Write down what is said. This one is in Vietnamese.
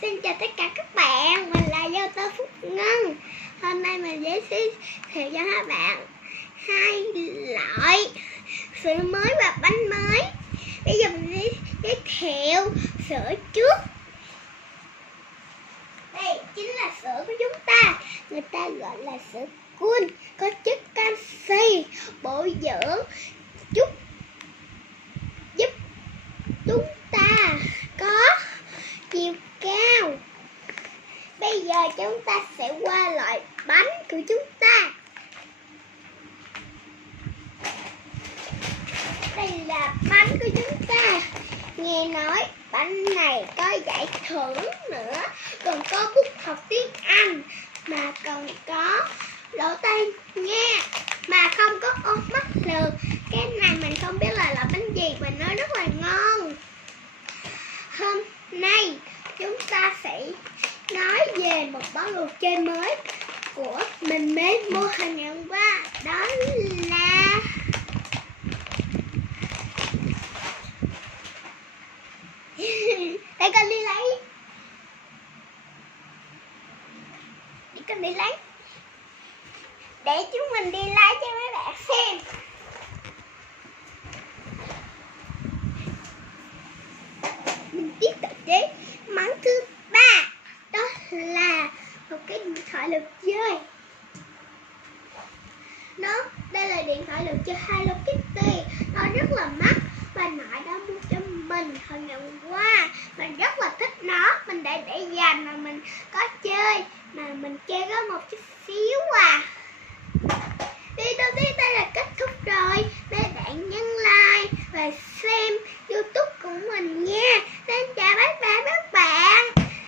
Xin chào tất cả các bạn, mình là giáo tơ Phúc Ngân. Hôm nay mình sẽ giới thiệu cho các bạn hai loại sữa mới và bánh mới. Bây giờ mình sẽ giới thiệu sữa trước. Đây chính là sữa của chúng ta. Người ta gọi là sữa cool, có chất canxi, bổ dưỡng, giúp chúng ta có chiều cao. Bây giờ chúng ta sẽ qua loại bánh của chúng ta. Đây là bánh của chúng ta. Nghe nói bánh này có giải thưởng nữa, còn có bút học tiếng Anh, mà còn có lỗ tai nghe, mà không có ô mắt lường. Cái này mình không biết là bánh gì mà nó rất là ngon. Hôm nay chúng ta sẽ nói về một món đồ chơi mới của mình mới mua hồi ngày hôm qua. Đó là để con đi lấy. Để con đi lấy. Để chúng mình đi lấy cho mấy bạn xem. Mình tiếp tục đến món thứ ba. Đó là một cái điện thoại được chơi. Đây là điện thoại được chơi Hello Kitty. Nó rất là mắc. Bà nội đã mua cho mình hồi ngày hôm qua. Mình rất là thích nó. Mình để dành mà mình có chơi. Mà mình chơi có một chiếc